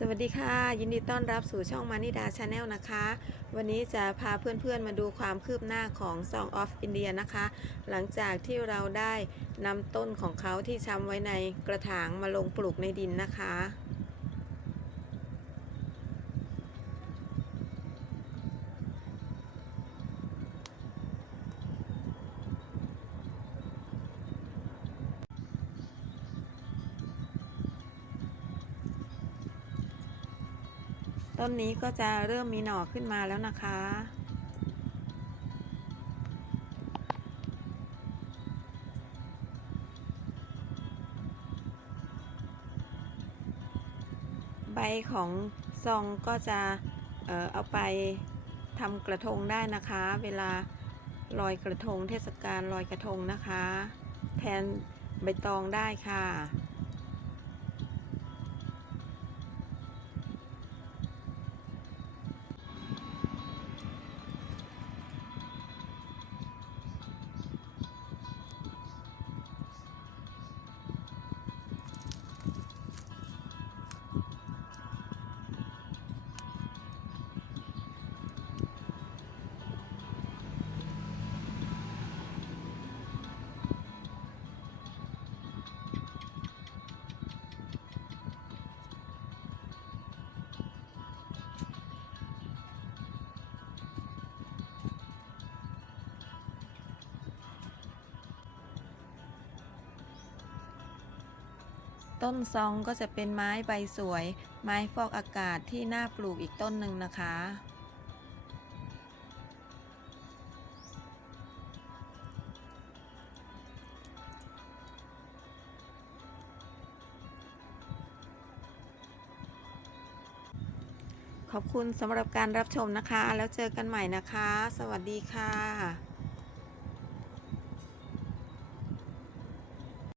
สวัสดีค่ะ ยินดีต้อนรับสู่ช่องมานิดาชาแนลนะคะ วันนี้จะพาเพื่อนๆมาดูความคืบหน้าของ Song of India นะคะ หลังจากที่เราได้นำต้นของเขาที่ช้ำไว้ในกระถางมาลงปลูกในดินนะคะ ต้นนี้ก็จะเริ่มมีหน่อขึ้นมาแล้วนะคะ ใบของซองก็จะเออเอาไปทำกระทงได้นะคะ เวลาลอยกระทงเทศกาลลอยกระทงนะคะ แทนใบตองได้ค่ะ ต้นซองก็จะเป็นไม้ใบสวย ไม้ฟอกอากาศที่น่าปลูกอีกต้นหนึ่งนะคะ ขอบคุณสำหรับการรับชมนะคะ แล้วเจอกันใหม่นะคะ สวัสดีค่ะ